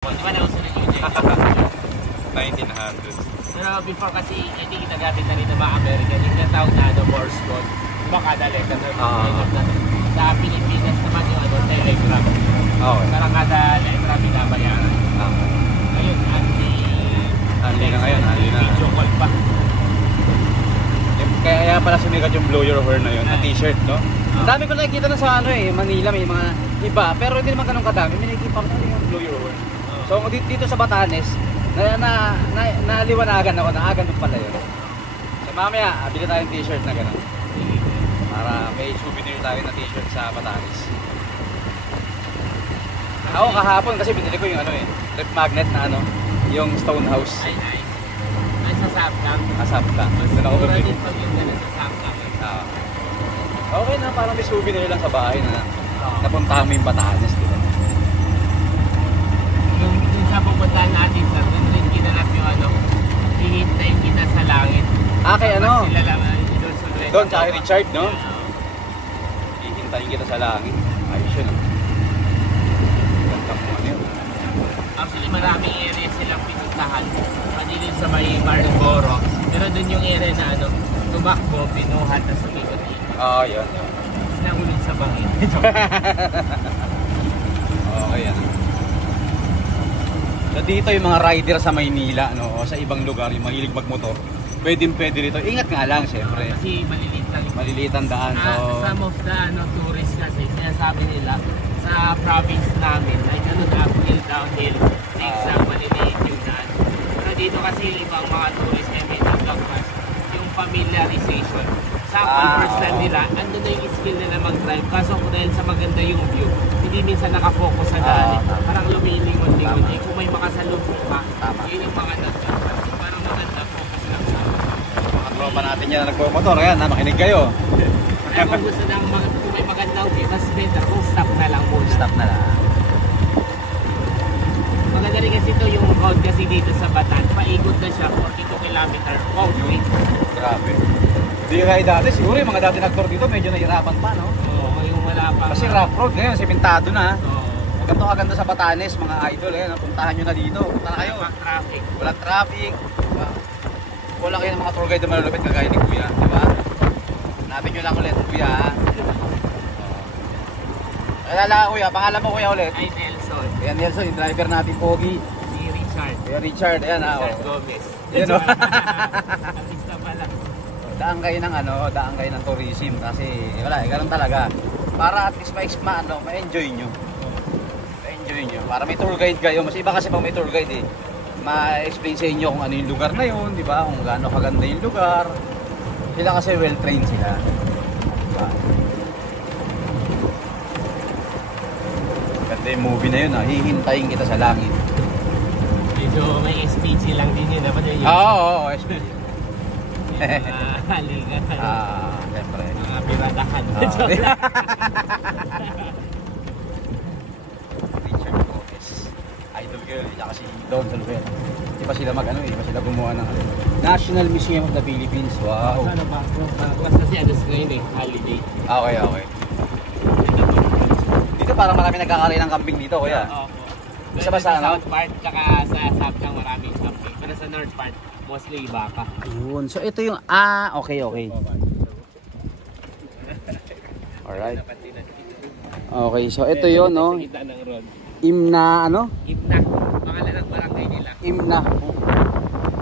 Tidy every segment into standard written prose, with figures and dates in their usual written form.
Di ba nauso na yung 1900. Pero before kasi hindi ginagamit na rin ng mga American. Yung natawag na Morse code. Di ba kada letter na sa Pilipinas naman yung telegram. Okay. Parang kada letra binabayaran. Ngayon, Anli na ngayon, anli na. Video call pa. Kaya pala sumikat yung blow your horn na yun, na t-shirt, no? Ang dami ko nakikita na sa Manila, may mga iba. Pero hindi naman ganun kadami. May nakikita ko na yung blow your horn. So dito sa Batanes, naliwanagan ako na ganun pala yun. So mamaya, bili tayong t-shirt na ganun. Para may souvenir tayo na t-shirt sa Batanes. Ako kahapon kasi binili ko yung rep magnet na yung stone house. Ay, sa Sapcam. Sapcam. Doon ako bumili. Sa Sapcam. Okay na, parang may souvenir lang sa bahay na napuntahan mo yung Batanes, di ba? Yung sa pupuntahan natin, sir, doon rin ginanap yung hihintayin kita sa langit. Kay Sila lang, Doon, sa Richard, no? Hihintayin kita sa langit. Ayos yun, Actually, maraming area silang pinuntahan. Pati din sa may Mariboro. Pero doon yung area na tumakbo, pinuhat na sumikot dito. Yan. Nahulog sa bangin. Okay, yan. So dito yung mga rider sa Maynila, o sa ibang lugar, yung mahilig magmotor, pwede dito. Ingat nga lang, siyempre. Kasi maliliit ang daan. Some of the tourists kasi, sinasabi nila, sa province namin, ay uphill, downhill, zigzag, maliliit yung daan. Pero dito kasi ibang mga tourists ay may nagkakmas, yung familiarization. Sa first land nila, ando na yung skill nila mag-drive. Kaso dahil sa maganda yung view, hindi minsan nakafocus sa daan. Parang lumilingon-lingon. Kung may makasalubong pa, yun yung mga nagkakmas. Parang maganda focus lang sa mga tropa natin yan na nagpo-motor. Ayan, makinig kayo. Kaya kung gusto ng kung may magandang view, mas better kung stop na lang muna. Stop na lang. Maganda rin kasi ito yung road kasi dito sa Batan. Paikot na siya, 42 kilometer. Wow, wait. Grabe. Hindi kaya dati, siguro yung mga dati nag-tour dito, medyo nahirapan pa, no? Oo, yung wala pa. Kasi rough road ngayon, simentado na. Oo. Ganito kaganda sa Batanes, mga idol. Puntahan nyo na dito. Punta na kayo. Walang traffic. Walang traffic. Wala kayo ng mga tour guide na malulupit kagaya ni Kuya, di ba? Hanapin nyo lang ulit, Kuya. Alala, Kuya. Pangalan mo, Kuya, ulit. Ay, Nelson. Ayan, Nelson, yung driver natin, Pogi. Si Richard. Ayan, Richard. Ayan, Richard Gomez. Ayan, o. Artista pala. Daan kayo ng tourism kasi wala, ganun talaga. Para at least ma-enjoy nyo. Ma-enjoy nyo. Para may tour guide kayo. Mas iba kasi pag may tour guide ma-explain sa inyo kung ano yung lugar na yun, di ba? Kung gaano kaganda yung lugar. Sila kasi well-trained sila. Diba? Ganda yung movie na yun, hihintayin kita sa langit. Medyo may SPG lang din yun. Oo, SPG. Haligan. Siyempre. Mga piratahan. Richard Gomez. Idol girl. Tsaka si Don Solver. Di pa sila di pa sila gumawa ng National Museum of the Philippines. Wow. Ano ba? Basta siya ngayon holiday. Okay. Dito parang marami nagkakaroon ng camping dito, Kuya. Sa south part, tsaka sa Sapcam maraming camping. Pero sa north part, mostly baka. Ayun. So ito yung okay. Alright. Okay, so ito 'yon, no. Imna Imna. Pangalan ng barangay nila. Imna.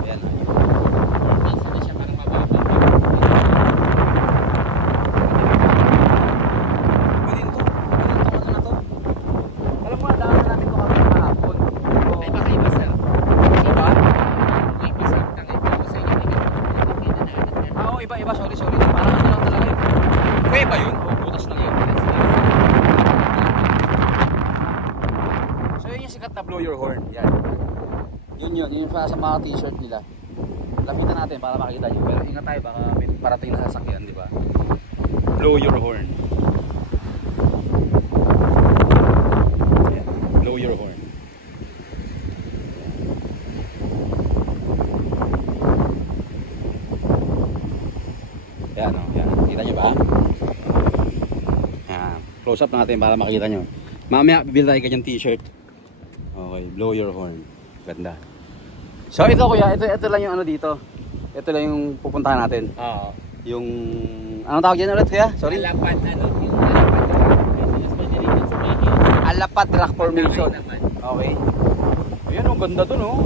Ayan. Minsan na siya parang mababa. Alam mo, daan natin ito kami kahapon. Ay, baka iba sir. Iba? May isang tangay pero sa inyo nakikita na agad yan. Iba. Sorry. Parang lang talaga yun. Kuya ba yun? Butas lang yun. So yun yung sikat na blow your horn. Yan. Yun yung sa mga t-shirt nila. Lapitan natin para makikita nyo. Pero ingat tayo, baka may parating na sasakyan, di ba? Blow your horn. Blow your horn. Yan. Kita nyo ba? Yan. Close up natin para makita nyo. Mamaya bibili tayo kanyang t-shirt. Okay. blow your horn. Ganda. So ito kuya, ito lang yung ano dito. Ito lang yung pupuntahan natin. Oo. Yung anong tawag yan ulit kuya? Sorry. Alapat, yung Alapat Rock. Mas madilim sa Baguio. Alapat Rock Formation. Naman. Okay. Ayan, ang ganda dun oh.